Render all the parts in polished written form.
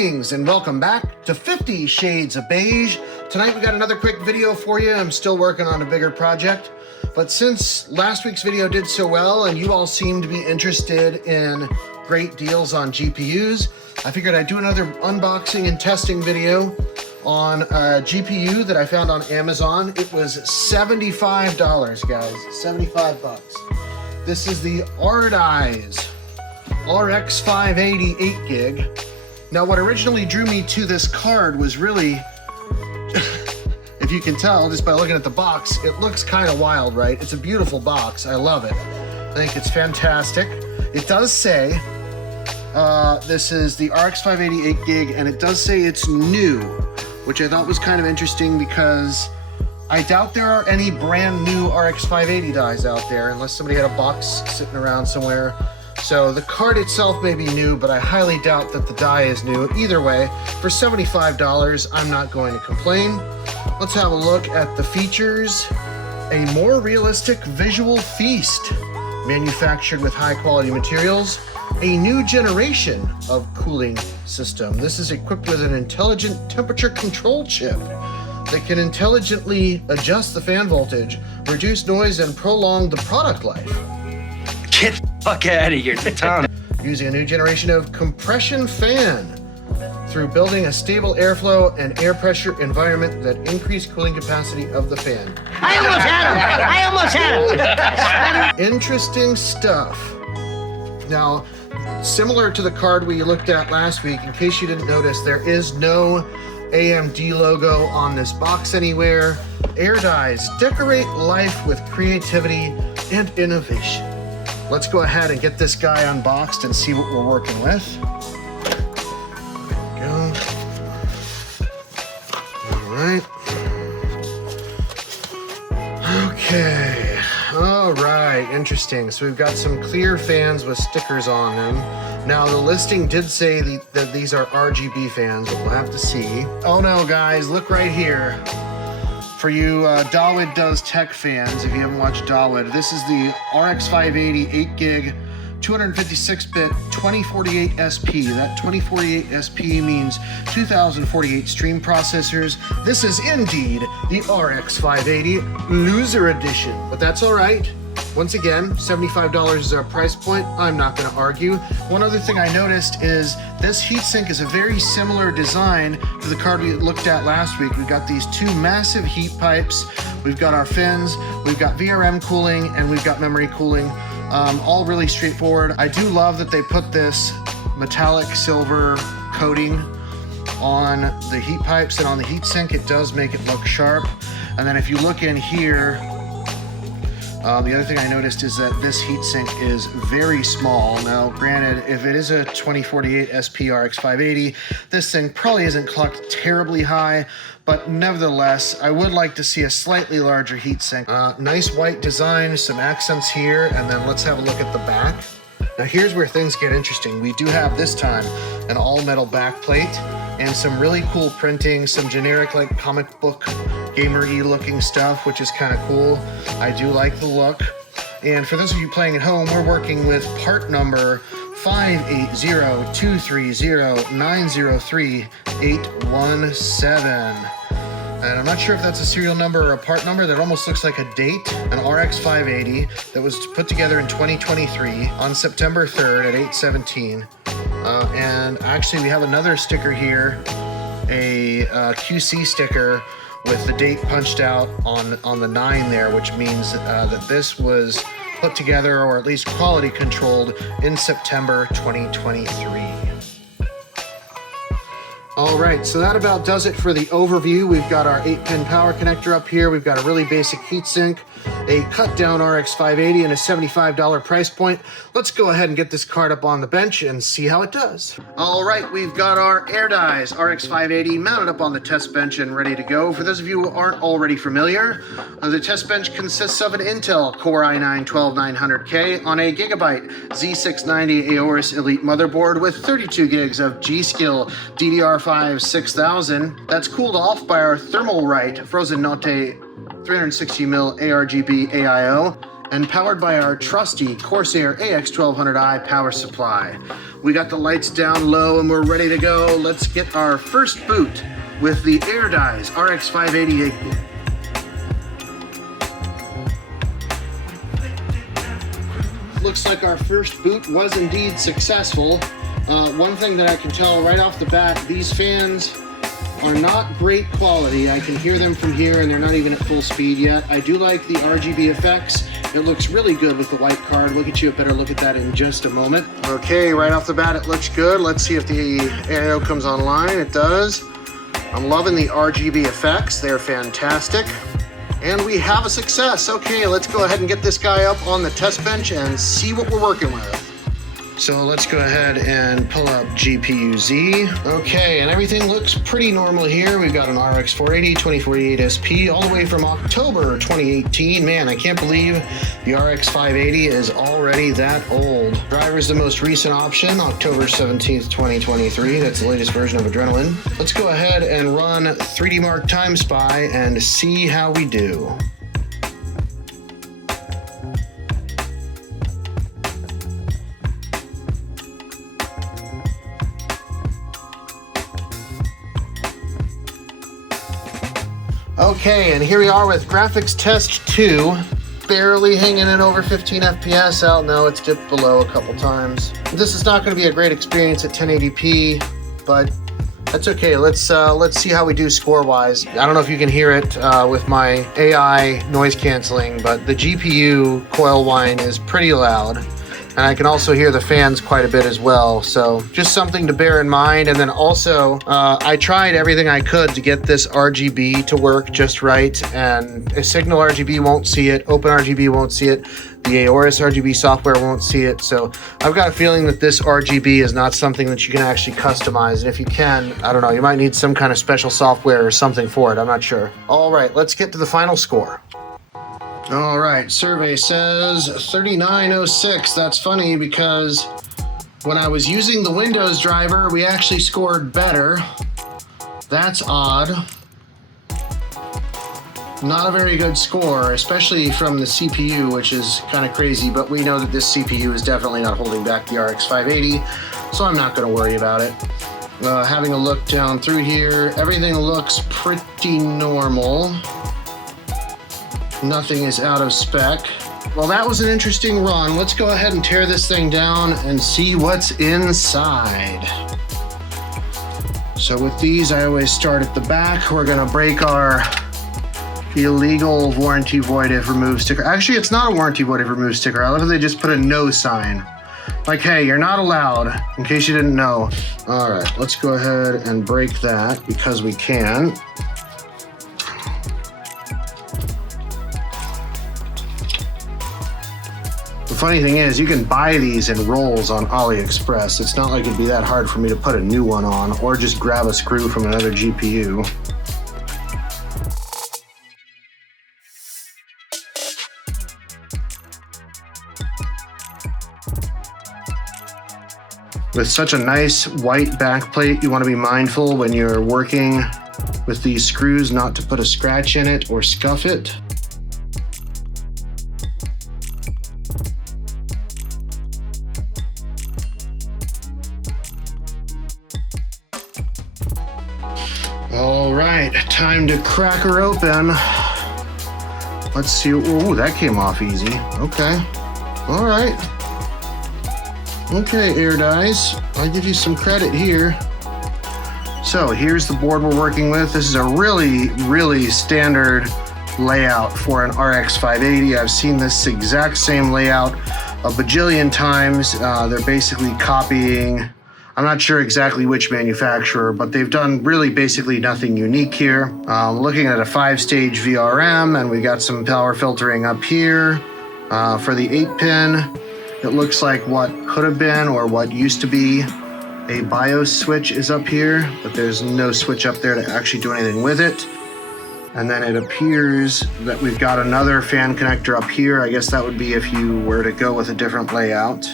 Greetings and welcome back to 50 Shades of Beige. Tonight we got another quick video for you. I'm still working on a bigger project, but since last week's video did so well and you all seem to be interested in great deals on GPUs, I figured I'd do another unboxing and testing video on a GPU that I found on Amazon. It was $75, guys, 75 bucks. This is the Ardiyes RX 580 8 gig. Now what originally drew me to this card was really, if you can tell just by looking at the box, it looks kind of wild, right? It's a beautiful box, I love it. I think it's fantastic. It does say, this is the RX 580 8 gig, and it does say it's new, which I thought was kind of interesting because I doubt there are any brand new RX 580 dies out there unless somebody had a box sitting around somewhere. So the card itself may be new, but I highly doubt that the die is new. Either way, for $75, I'm not going to complain. Let's have a look at the features. A more realistic visual feast, manufactured with high quality materials. A new generation of cooling system. This is equipped with an intelligent temperature control chip that can intelligently adjust the fan voltage, reduce noise, and prolong the product life. Get the fuck out of here, Tom. Using a new generation of compression fan through building a stable airflow and air pressure environment that increase cooling capacity of the fan. I almost had him! Interesting stuff. Now, similar to the card we looked at last week, in case you didn't notice, there is no AMD logo on this box anywhere. Ardiyes, decorate life with creativity and innovation. Let's go ahead and get this guy unboxed and see what we're working with. There we go. All right. Okay. All right. Interesting. So we've got some clear fans with stickers on them. Now the listing did say that these are RGB fans, but we'll have to see. Oh no, guys, look right here. For you Dawood Does Tech fans, if you haven't watched Dawood, this is the RX 580 8 gig 256-bit 2048 SP. That 2048 SP means 2048 stream processors. This is indeed the RX 580 Loser Edition, but that's all right. Once again, $75 is our price point. I'm not going to argue. One other thing I noticed is this heatsink is a very similar design to the card we looked at last week. We've got these two massive heat pipes. We've got our fins, we've got VRM cooling, and we've got memory cooling. All really straightforward. I do love that they put this metallic silver coating on the heat pipes and on the heatsink. It does make it look sharp. And then if you look in here, the other thing I noticed is that this heatsink is very small. Now, granted, if it is a 2048 SP RX 580, this thing probably isn't clocked terribly high, but nevertheless, I would like to see a slightly larger heatsink. Nice white design, some accents here, and then let's have a look at the back. Now here's where things get interesting. We do have this time an all metal back plate and some really cool printing, some generic like comic book gamer-y looking stuff, which is kind of cool. I do like the look. And for those of you playing at home, we're working with part number 580-230-903-817. And I'm not sure if that's a serial number or a part number. That almost looks like a date. An RX 580 that was put together in 2023 on September 3rd at 8:17. And actually we have another sticker here, a QC sticker with the date punched out on the 9 there, which means that this was put together or at least quality controlled in September 2023. All right, so that about does it for the overview. We've got our 8-pin power connector up here. We've got a really basic heatsink, a cut down RX 580, and a $75 price point. Let's go ahead and get this card up on the bench and see how it does. All right, we've got our Ardiyes RX 580 mounted up on the test bench and ready to go. For those of you who aren't already familiar, the test bench consists of an Intel Core i9-12900K on a Gigabyte Z690 Aorus Elite motherboard with 32 gigs of G-Skill DDR5 6000. That's cooled off by our Thermalright Frozen Notte 360mm ARGB AIO and powered by our trusty Corsair AX1200i power supply. We got the lights down low and we're ready to go. Let's get our first boot with the Ardiyes RX580. Looks like our first boot was indeed successful. One thing that I can tell right off the bat, these fans are not great quality. I can hear them from here and they're not even at full speed yet. I do like the RGB effects. It looks really good with the white card. We'll get you a better look at that in just a moment. Okay, right off the bat it looks good. Let's see if the AIO comes online. It does. I'm loving the RGB effects. They're fantastic. And we have a success. Okay, let's go ahead and get this guy up on the test bench and see what we're working with. So let's go ahead and pull up GPU-Z. Okay, and everything looks pretty normal here. We've got an RX 480, 2048 SP, all the way from October 2018. Man, I can't believe the RX 580 is already that old. Driver's the most recent option, October 17th, 2023. That's the latest version of Adrenaline. Let's go ahead and run 3D Mark Time Spy and see how we do. Okay, and here we are with graphics test 2, barely hanging in over 15 FPS out. No, it's dipped below a couple times. This is not going to be a great experience at 1080p, but that's okay. Let's see how we do score-wise. I don't know if you can hear it with my AI noise canceling, but the GPU coil whine is pretty loud. And I can also hear the fans quite a bit as well. So just something to bear in mind. And then also, I tried everything I could to get this RGB to work just right. And a Signal RGB won't see it. OpenRGB won't see it. The Aorus RGB software won't see it. So I've got a feeling that this RGB is not something that you can actually customize. And if you can, I don't know, you might need some kind of special software or something for it. I'm not sure. All right, let's get to the final score. All right, survey says 3906. That's funny because when I was using the Windows driver, we actually scored better. That's odd. Not a very good score, especially from the CPU, which is kind of crazy, but we know that this CPU is definitely not holding back the RX 580, so I'm not going to worry about it. Having a look down through here, everything looks pretty normal. Nothing is out of spec. Well, that was an interesting run. Let's go ahead and tear this thing down and see what's inside. So with these, I always start at the back. We're gonna break our illegal warranty void if removed sticker. Actually, it's not a warranty void if removed sticker. I love that they just put a no sign. Like, hey, you're not allowed, in case you didn't know. All right, let's go ahead and break that because we can. The funny thing is, you can buy these in rolls on AliExpress. It's not like it'd be that hard for me to put a new one on or just grab a screw from another GPU. With such a nice white backplate, you want to be mindful when you're working with these screws not to put a scratch in it or scuff it. All right, time to crack her open. Let's see. Ooh, that came off easy. Okay. All right. Okay, Ardiyes, I'll give you some credit here. So here's the board we're working with. This is a really standard layout for an RX 580. I've seen this exact same layout a bajillion times. They're basically copying, I'm not sure exactly which manufacturer, but they've done really basically nothing unique here. Looking at a 5-stage VRM, and we got some power filtering up here for the 8-pin. It looks like what could have been or what used to be a BIOS switch is up here, but there's no switch up there to actually do anything with it. And then it appears that we've got another fan connector up here. I guess that would be if you were to go with a different layout.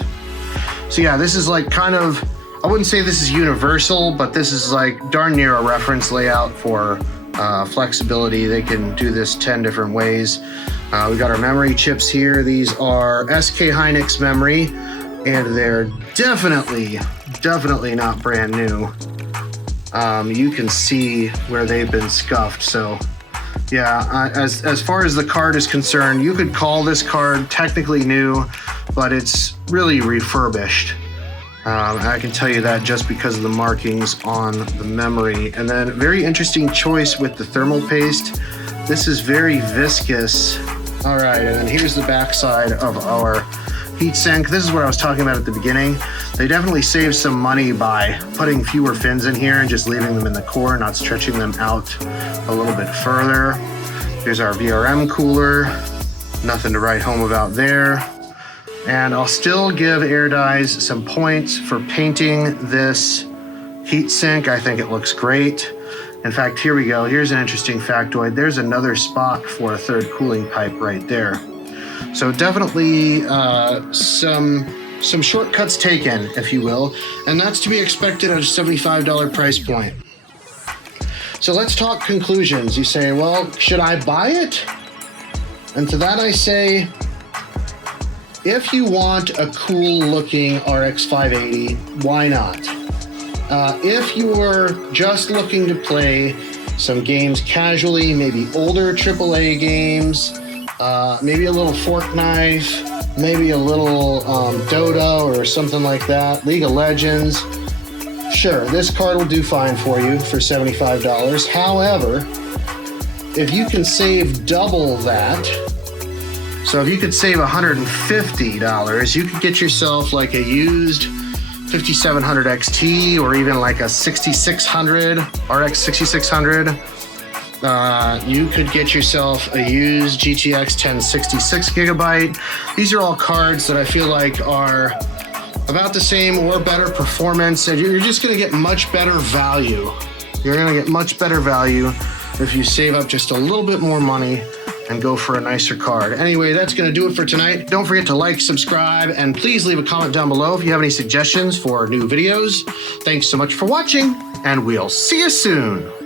So yeah, this is like kind of, I wouldn't say this is universal, but this is like darn near a reference layout for flexibility. They can do this 10 different ways. We got our memory chips here. These are SK Hynix memory, and they're definitely not brand new. You can see where they've been scuffed. So yeah, as far as the card is concerned, you could call this card technically new, but it's really refurbished. I can tell you that just because of the markings on the memory. And then very interesting choice with the thermal paste. This is very viscous. All right, and then here's the backside of our heatsink. This is what I was talking about at the beginning. They definitely save some money by putting fewer fins in here and just leaving them in the core, not stretching them out a little bit further. Here's our VRM cooler. Nothing to write home about there. And I'll still give Ardiyes some points for painting this heatsink. I think it looks great. In fact, here we go. Here's an interesting factoid. There's another spot for a third cooling pipe right there. So definitely some shortcuts taken, if you will, and that's to be expected at a $75 price point. So let's talk conclusions. You say, well, should I buy it? And to that I say, if you want a cool looking RX 580, why not? If you're just looking to play some games casually, maybe older AAA games, maybe a little Fortnite, maybe a little Dota or something like that, League of Legends, sure, this card will do fine for you for $75. However, if you can save double that, so if you could save $150, you could get yourself like a used 5700 XT or even like a 6600, RX 6600. You could get yourself a used GTX 1066 gigabyte. These are all cards that I feel like are about the same or better performance, and you're just gonna get much better value. You're gonna get much better value if you save up just a little bit more money and go for a nicer card. Anyway, that's gonna do it for tonight. Don't forget to like, subscribe, and please leave a comment down below if you have any suggestions for new videos. Thanks so much for watching, and we'll see you soon.